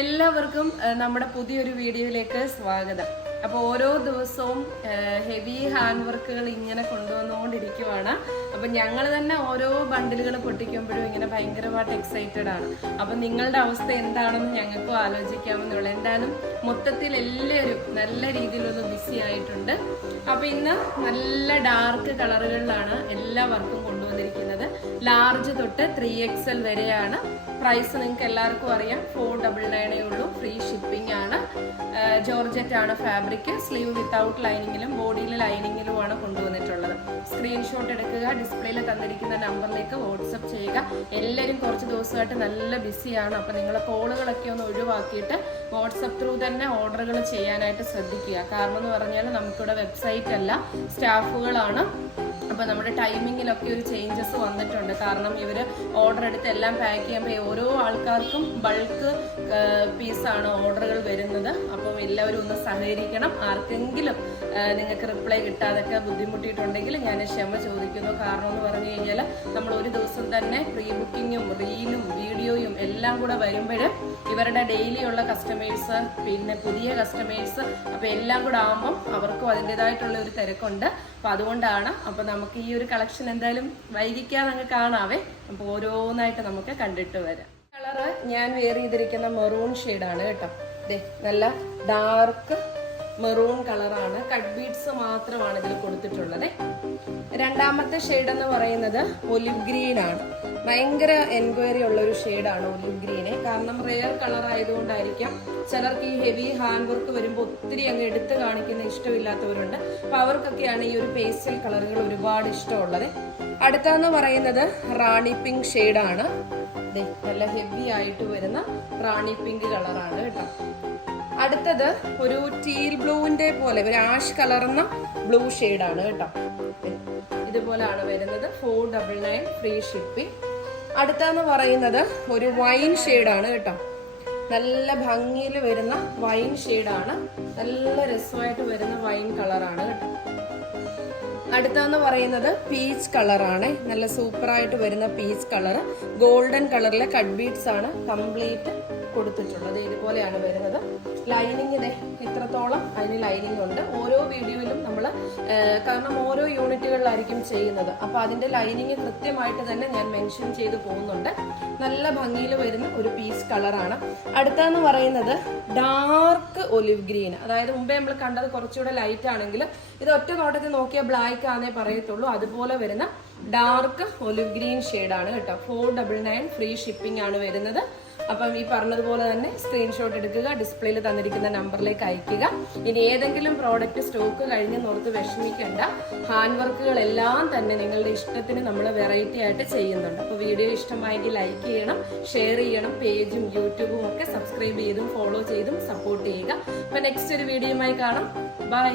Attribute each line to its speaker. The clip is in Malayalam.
Speaker 1: എല്ലാവർക്കും നമ്മുടെ പുതിയൊരു വീഡിയോയിലേക്ക് സ്വാഗതം. അപ്പോൾ ഓരോ ദിവസവും ഹെവി ഹാൻഡ് വർക്കുകൾ ഇങ്ങനെ കൊണ്ടുവന്നുകൊണ്ടിരിക്കുവാണ്. അപ്പം ഞങ്ങൾ തന്നെ ഓരോ ബണ്ടിലുകൾ പൊട്ടിക്കുമ്പോഴും ഇങ്ങനെ ഭയങ്കരമായിട്ട് എക്സൈറ്റഡ് ആണ്. അപ്പം നിങ്ങളുടെ അവസ്ഥ എന്താണെന്ന് ഞങ്ങൾക്കും ആലോചിക്കാമെന്നുള്ളൂ എന്തായാലും മൊത്തത്തിൽ എല്ലാവരും നല്ല രീതിയിലൊന്ന് ബിസി ആയിട്ടുണ്ട്. അപ്പം ഇന്ന് നല്ല ഡാർക്ക് കളറുകളിലാണ് എല്ലാ വർക്കും കൊണ്ടുവന്നിരിക്കുന്നത് ലാർജ് തൊട്ട് ത്രീ എക്സ് എൽ വരെയാണ്. പ്രൈസ് നിങ്ങൾക്ക് എല്ലാവർക്കും അറിയാം. ഫോർ ഡബിൾ നയനേ ഉള്ളൂ. ഫ്രീ ഷിപ്പിംഗ് ആണ്. ജോർജറ്റ് ആണ് ഫാബ്രിക് സ്ലീവ് വിത്തൗട്ട് ലൈനിങ്ങിലും ബോഡിയിൽ ലൈനിങ്ങിലുമാണ് കൊണ്ടുവന്നിട്ടുള്ളത്. സ്ക്രീൻഷോട്ട് എടുക്കുക. ഡിസ്പ്ലേയിൽ തന്നിരിക്കുന്ന നമ്പറിലേക്ക് വാട്സപ്പ് ചെയ്യുക. എല്ലാവരും കുറച്ച് ദിവസമായിട്ട് നല്ല ബിസിയാണ് അപ്പം നിങ്ങൾ കോളുകളൊക്കെ ഒന്ന് ഒഴിവാക്കിയിട്ട് വാട്സപ്പ് ത്രൂ തന്നെ ഓർഡറുകൾ ചെയ്യാനായിട്ട് ശ്രദ്ധിക്കുക. കാരണം എന്ന് പറഞ്ഞാൽ നമുക്കിവിടെ വെബ്സൈറ്റ് അല്ല സ്റ്റാഫുകളാണ്. അപ്പോൾ നമ്മുടെ ടൈമിങ്ങിലൊക്കെ ഒരു ചേഞ്ചസ് വന്നിട്ടുണ്ട്. കാരണം ഇവർ ഓർഡർ എടുത്ത് എല്ലാം പാക്ക് ചെയ്യുമ്പോൾ ഓരോ ആൾക്കാർക്കും ബൾക്ക് പീസാണ് ഓർഡറുകൾ വരുന്നത്. അപ്പം എല്ലാവരും ഒന്ന് സഹകരിക്കണം. ആർക്കെങ്കിലും നിങ്ങൾക്ക് റിപ്ലൈ കിട്ടാതൊക്കെ ബുദ്ധിമുട്ടിയിട്ടുണ്ടെങ്കിൽ ഞാൻ ക്ഷമ ചോദിക്കുന്നു. കാരണം എന്ന് പറഞ്ഞു കഴിഞ്ഞാൽ നമ്മൾ ഒരു ദിവസം തന്നെ പ്രീ ബുക്കിങ്ങും റീലും വീഡിയോയും എല്ലാം കൂടെ വരുമ്പോൾ ഇവരുടെ ഡെയിലി ഉള്ള കസ്റ്റമേഴ്സ് പിന്നെ പുതിയ കസ്റ്റമേഴ്സ് അപ്പോൾ എല്ലാം കൂടെ ആകുമ്പം അവർക്കും അതിന്റെതായിട്ടുള്ള ഒരു തിരക്കുണ്ട്. അപ്പം അതുകൊണ്ടാണ് അപ്പം നമുക്ക് ഈ ഒരു കളക്ഷൻ എന്തായാലും വൈകിക്കാതെ അങ്ങ് കാണാവേ. അപ്പോൾ ഓരോന്നായിട്ട് നമുക്ക് കണ്ടിട്ട് വരാം. കളറ് ഞാൻ വെയർ ചെയ്തിരിക്കുന്ന മെറൂൺ ഷെയ്ഡാണ് കേട്ടോ. ദേ നല്ല ഡാർക്ക് മെറൂൺ കളറാണ്. കട്ട് ബീഡ്സ് മാത്രമാണ് ഇതിൽ കൊടുത്തിട്ടുള്ളത്. രണ്ടാമത്തെ ഷെയ്ഡ് എന്ന് പറയുന്നത് ഒലിവ് ഗ്രീൻ ആണ്. ഭയങ്കര എൻക്വയറി ഉള്ള ഒരു ഷെയ്ഡാണ് ഒലിവ് ഗ്രീന് കാരണം റെയർ കളർ ആയതുകൊണ്ടായിരിക്കാം ചിലർക്ക് ഈ ഹെവി ഹാൻഡ് വർക്ക് വരുമ്പോൾ ഒത്തിരി അങ്ങ് എടുത്ത് കാണിക്കുന്ന ഇഷ്ടമില്ലാത്തവരുണ്ട്. അപ്പൊ അവർക്കൊക്കെയാണ് ഈ ഒരു പേസ്റ്റൽ കളറുകൾ ഒരുപാട് ഇഷ്ടമുള്ളത്. അടുത്തെന്ന് പറയുന്നത് റാണി പിങ്ക് ഷെയ്ഡാണ്. നല്ല ഹെവി ആയിട്ട് വരുന്ന റാണി പിങ്ക് കളറാണ് കേട്ടോ. അടുത്തത് ഒരു ടീൽ ബ്ലൂവിന്റെ പോലെ ഒരു ആഷ് കലർന്ന ബ്ലൂ ആണ് കേട്ടോ. ഇതുപോലാണ് വരുന്നത്. Four double nine free shipping അടുത്തെന്ന് പറയുന്നത് ഒരു വൈൻ ഷെയ്ഡാണ് കേട്ടോ. നല്ല ഭംഗിയിൽ വരുന്ന വൈൻ ഷെയ്ഡാണ്. നല്ല രസമായിട്ട് വരുന്ന വൈൻ കളറാണ് കേട്ടോ. അടുത്തെന്ന് പറയുന്നത് പീച്ച് കളറാണ്. നല്ല സൂപ്പറായിട്ട് വരുന്ന പീച്ച് കളർ ഗോൾഡൻ കളറിലെ കട്ട് ബീഡ്സ് ആണ് കംപ്ലീറ്റ് കൊടുത്തിട്ടുള്ളത്. ഇതുപോലെയാണ് വരുന്നത്. ലൈനിങ് ഇതേ ഇത്രത്തോളം അതിന് ലൈനിങ് ഉണ്ട്. ഓരോ വീഡിയോയിലും നമ്മൾ കാരണം ഓരോ യൂണിറ്റുകളിലായിരിക്കും ചെയ്യുന്നത്. അപ്പോൾ അതിന്റെ ലൈനിങ് കൃത്യമായിട്ട് തന്നെ ഞാൻ മെൻഷൻ ചെയ്ത് പോകുന്നുണ്ട്. നല്ല ഭംഗിയിൽ വരുന്ന ഒരു പീസ് കളറാണ്. അടുത്തെന്ന് പറയുന്നത് ഡാർക്ക് ഒലിവ് ഗ്രീൻ. അതായത് മുമ്പേ നമ്മൾ കണ്ടത് കുറച്ചുകൂടെ ലൈറ്റ് ആണെങ്കിൽ ഇത് ഒറ്റ നോട്ടത്തിൽ നോക്കിയാൽ ബ്ലാക്ക് ആണെന്നേ പറയത്തുള്ളൂ. അതുപോലെ വരുന്ന ഡാർക്ക് ഒലിവ് ഗ്രീൻ ആണ് കേട്ടോ. Four double nine free shipping ആണ് വരുന്നത്. അപ്പം ഈ പറഞ്ഞതുപോലെ തന്നെ സ്ക്രീൻഷോട്ട് എടുക്കുക ഡിസ്പ്ലേയിൽ തന്നിരിക്കുന്ന നമ്പറിലേക്ക് അയക്കുക. ഇനി ഏതെങ്കിലും പ്രോഡക്റ്റ് സ്റ്റോക്ക് കഴിഞ്ഞ് നോർത്ത് വിഷമിക്കേണ്ട. ഹാൻഡ് വർക്കുകളെല്ലാം തന്നെ നിങ്ങളുടെ ഇഷ്ടത്തിന് നമ്മൾ വെറൈറ്റി ആയിട്ട് ചെയ്യുന്നുണ്ട്. അപ്പോൾ വീഡിയോ ഇഷ്ടമായെങ്കിൽ ലൈക്ക് ചെയ്യണം ഷെയർ ചെയ്യണം പേജും യൂട്യൂബും ഒക്കെ സബ്സ്ക്രൈബ് ചെയ്തും ഫോളോ ചെയ്തും സപ്പോർട്ട് ചെയ്യുക. അപ്പം നെക്സ്റ്റ് ഒരു വീഡിയോയുമായി കാണാം. ബൈ